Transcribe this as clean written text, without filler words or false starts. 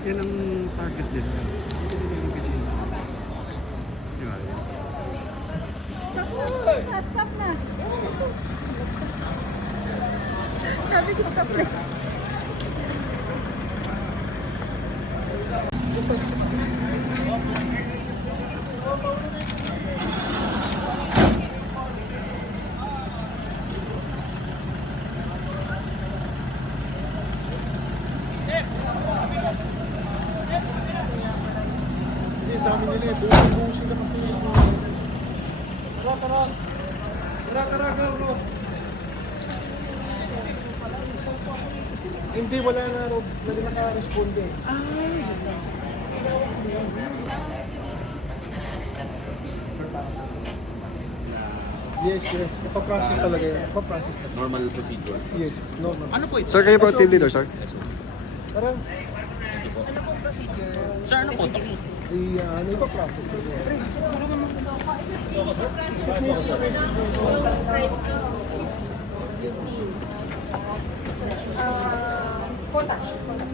Yan ang target din. Hindi nila yung kasi. Di ba? Stop na! Stop na! Sabi ko stop na. Hindi, dami nila eh. Buong sila kasi. Tara, tara. Tara, tara, go. Hindi, wala na, Rob. Hindi naka-responde eh. Yes, yes. Ipaprocess talaga yan. Ipaprocess na. Normal procedure. Yes, normal. Ano po ito? Sir, kayo po team leader, sir? Tara, Ano pong procedure? Sir, ano po ito? ipaprocess. You see. For touch.